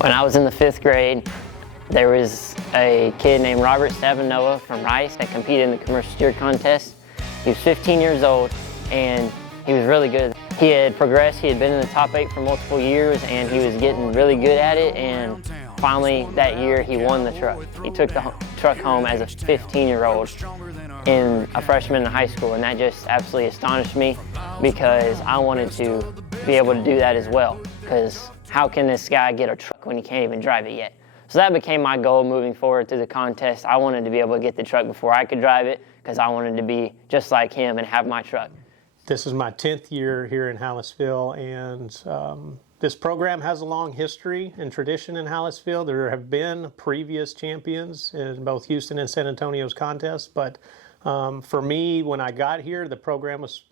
When I was in the 5th grade, there was a kid named Robert Stavanoa from Rice that competed in the commercial steer contest. He was 15 years old and he was really good. He had progressed, he had been in the top 8 for multiple years and he was getting really good at it, and finally that year he won the truck. He took the truck home as a 15-year-old in a freshman in high school, and that just absolutely astonished me because I wanted to be able to do that as well, because how can this guy get a truck when he can't even drive it yet? So that became my goal moving forward through the contest. I wanted to be able to get the truck before I could drive it because I wanted to be just like him and have my truck. This is my 10th year here in Hallettsville, and this program has a long history and tradition in Hallettsville. There have been previous champions in both Houston and San Antonio's contests, but for me, when I got here, the program was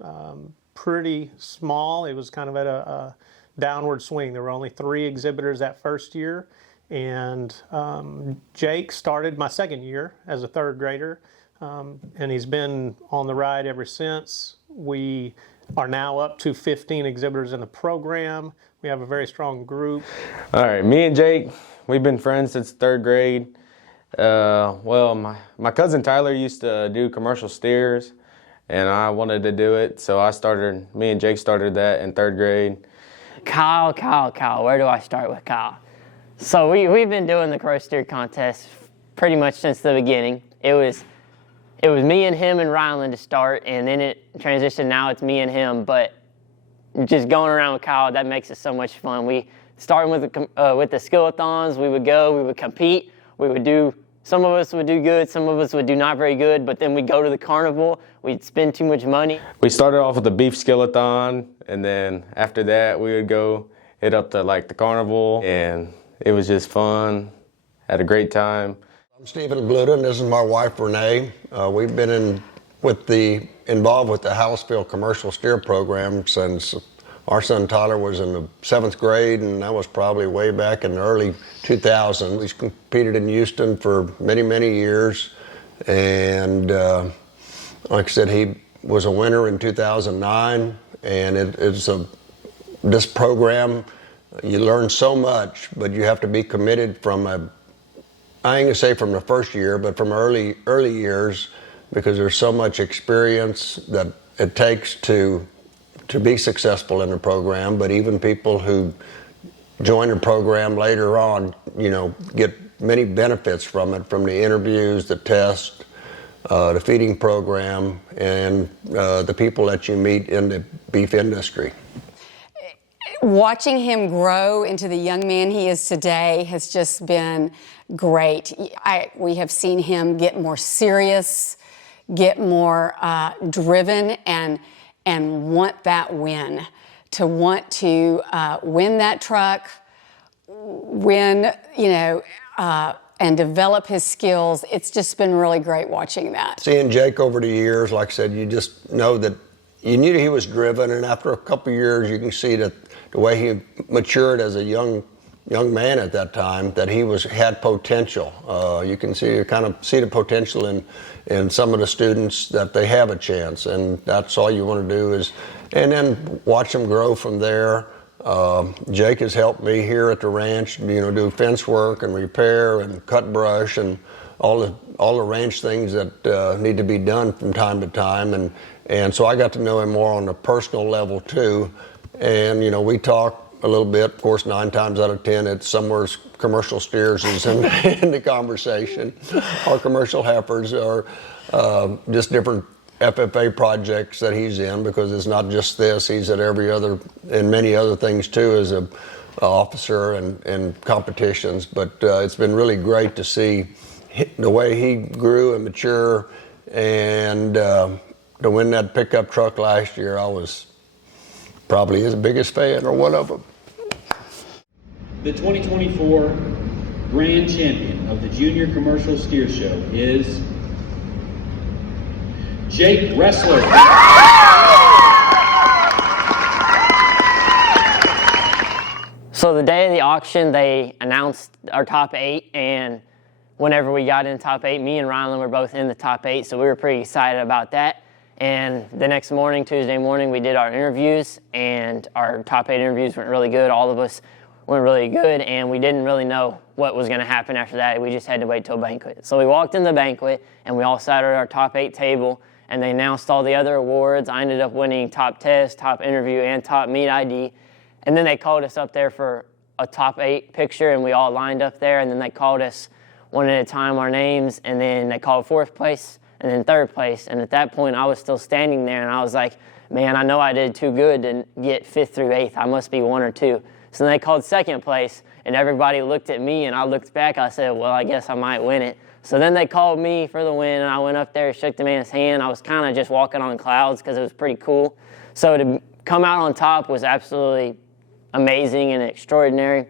pretty small. It was kind of at a downward swing. There were only 3 exhibitors that first year, and Jake started my second year as a 3rd grader, and he's been on the ride ever since. We are now up to 15 exhibitors in the program. We have a very strong group. All right, me and Jake, we've been friends since 3rd grade. Well, my cousin Tyler used to do commercial steers, and I wanted to do it, so me and Jake started that in 3rd grade. Kyle, where do I start with Kyle? So we've been doing the crow steer contest pretty much since the beginning. It was me and him and Ryland to start, and then it transitioned, now it's me and him, but just going around with Kyle, that makes it so much fun. We starting with the skill-a-thons, we would compete, some of us would do good, some of us would do not very good, but then we'd go to the carnival, we'd spend too much money. We started off with the beef skill-a-thon, and then after that we would go hit up to like the carnival, and it was just fun, had a great time. I'm Stephen Gluten, this is my wife Renee. We've been involved with the Hallettsville Commercial Steer Program since our son Tyler was in the 7th grade, and that was probably way back in the early 2000s. He's competed in Houston for many, many years, and like I said, he was a winner in 2009, and this program, you learn so much, but you have to be committed I ain't gonna say from the first year, but from early years, because there's so much experience that it takes to be successful in the program. But even people who join the program later on, get many benefits from it, from the interviews, the test, the feeding program, and the people that you meet in the beef industry. Watching him grow into the young man he is today has just been great. We have seen him get more serious, get more driven, and want that win. To want to win that truck, and develop his skills. It's just been really great watching that. Seeing Jake over the years, like I said, you just know that you knew he was driven, and after a couple of years, you can see that the way he matured as a young man at that time, that he had potential. You can kind of see the potential in some of the students, that they have a chance, and that's all you want to do and then watch them grow from there. Jake has helped me here at the ranch, do fence work and repair and cut brush and all the ranch things that need to be done from time to time, and so I got to know him more on a personal level too. And we talk a little bit. Of course, 9 times out of 10, it's somewhere commercial steers is in the conversation, or commercial heifers, or just different FFA projects that he's in, because it's not just this. He's at and many other things too, as a officer and competitions. But it's been really great to see the way he grew and mature, and to win that pickup truck last year, I was probably his biggest fan, or one of them. The 2024 Grand Champion of the Junior Commercial Steer Show is Jake Ressler. So the day of the auction, they announced our top 8, and whenever we got in top 8, me and Ryland were both in the top 8, so we were pretty excited about that. And the next morning, Tuesday morning, we did our interviews, and our top 8 interviews went really good. All of us went really good, and we didn't really know what was going to happen after that. We just had to wait till banquet. So we walked in the banquet, and we all sat at our top 8 table, and they announced all the other awards. I ended up winning top test, top interview, and top meet ID. And then they called us up there for a top 8 picture, and we all lined up there, and then they called us one at a time, our names, and then they called 4th place and then 3rd place. And at that point, I was still standing there, and I was like, man, I know I did too good to get 5th through 8th. I must be 1 or 2. So then they called 2nd place, and everybody looked at me, and I looked back. I said, well, I guess I might win it. So then they called me for the win, and I went up there, shook the man's hand. I was kind of just walking on clouds because it was pretty cool. So to come out on top was absolutely amazing and extraordinary.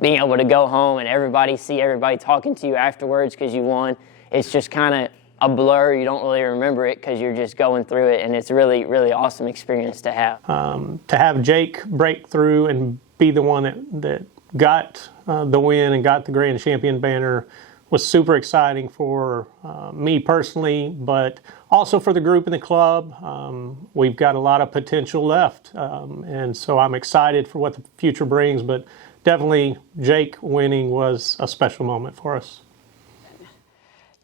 Being able to go home and see everybody talking to you afterwards because you won, it's just kind of a blur. You don't really remember it because you're just going through it, and it's really, really awesome experience to have. To have Jake break through and be the one that got the win and got the Grand Champion banner was super exciting for me personally, but also for the group and the club. We've got a lot of potential left, and so I'm excited for what the future brings, but definitely Jake winning was a special moment for us.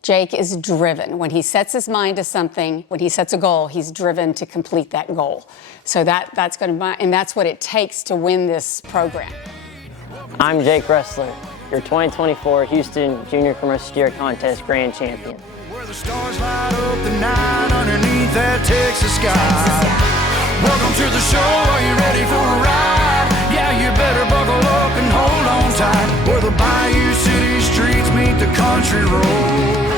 Jake is driven. When he sets his mind to something, when he sets a goal, he's driven to complete that goal. So that's going to, and that's what it takes to win this program. I'm Jake Ressler, your 2024 Houston Junior Commercial Steer Contest Grand Champion. Where the stars light up the night underneath that Texas sky. Welcome to the show. Are you ready for a ride? Yeah, you better buckle up and hold on tight. Where the Bayou City streets meet the country road.